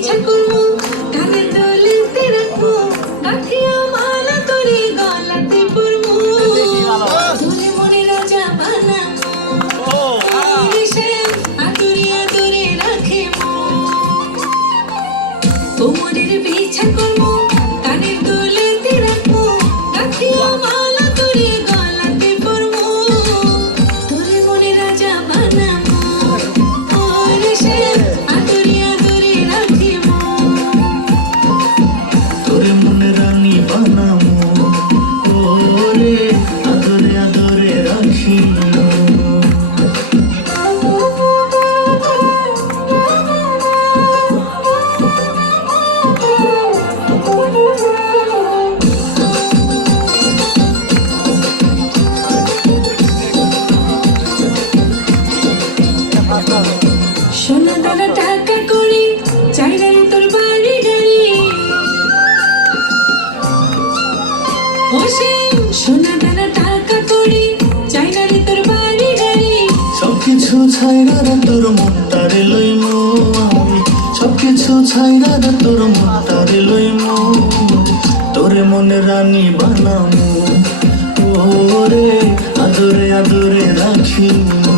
자꾸 তোর মাতার লইম তোরে মনে রানী বানামো। ওরে আদরে আদরে রাখিম।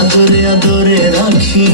আদরে আদরে রাখি।